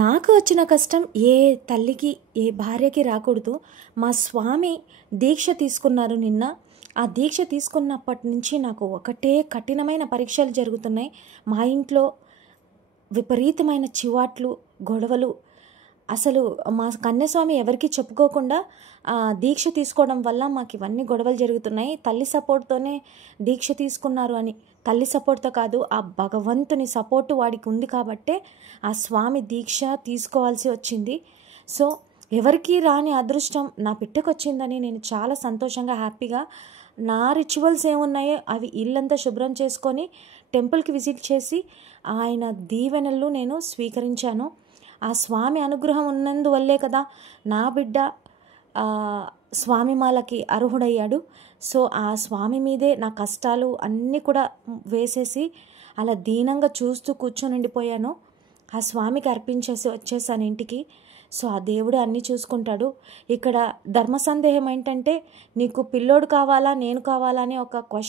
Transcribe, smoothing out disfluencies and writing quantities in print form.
నాకు వచ్చిన కష్టం ఏ తల్లికి ఏ భార్యకి రాకూడదు. మా స్వామి దీక్ష తీసుకున్నారు నిన్న. ఆ దీక్ష తీసుకున్నప్పటి నుంచి నాకు ఒకటే కఠినమైన పరీక్షలు జరుగుతున్నాయి. మా ఇంట్లో విపరీతమైన చివాట్లు, గొడవలు. అసలు మా కన్యస్వామి ఎవరికీ చెప్పుకోకుండా దీక్ష తీసుకోవడం వల్ల మాకు ఇవన్నీ గొడవలు జరుగుతున్నాయి. తల్లి సపోర్ట్తోనే దీక్ష తీసుకున్నారు అని, తల్లి సపోర్ట్తో కాదు, ఆ భగవంతుని సపోర్టు వాడికి ఉంది కాబట్టే ఆ స్వామి దీక్ష తీసుకోవాల్సి వచ్చింది. సో ఎవరికీ రాని అదృష్టం నా బిడ్డకొచ్చిందని నేను చాలా సంతోషంగా, హ్యాపీగా, నా రిచువల్స్ ఏమున్నాయో అవి ఇల్లంతా శుభ్రం చేసుకొని టెంపుల్కి విజిట్ చేసి ఆయన దీవెనలు నేను స్వీకరించాను. ఆ స్వామి అనుగ్రహం ఉన్నందువల్లే కదా నా బిడ్డ స్వామిమాలకి అర్హుడయ్యాడు. సో ఆ స్వామి మీదే నా కష్టాలు అన్నీ కూడా వేసేసి అలా దీనంగా చూస్తూ కూర్చొని ఉండిపోయాను. ఆ స్వామికి అర్పించేసి వచ్చేసాను ఇంటికి. సో ఆ దేవుడు అన్నీ చూసుకుంటాడు. ఇక్కడ ధర్మ సందేహం ఏంటంటే, నీకు పిల్లోడు కావాలా నేను కావాలా అని ఒక క్వశ్చన్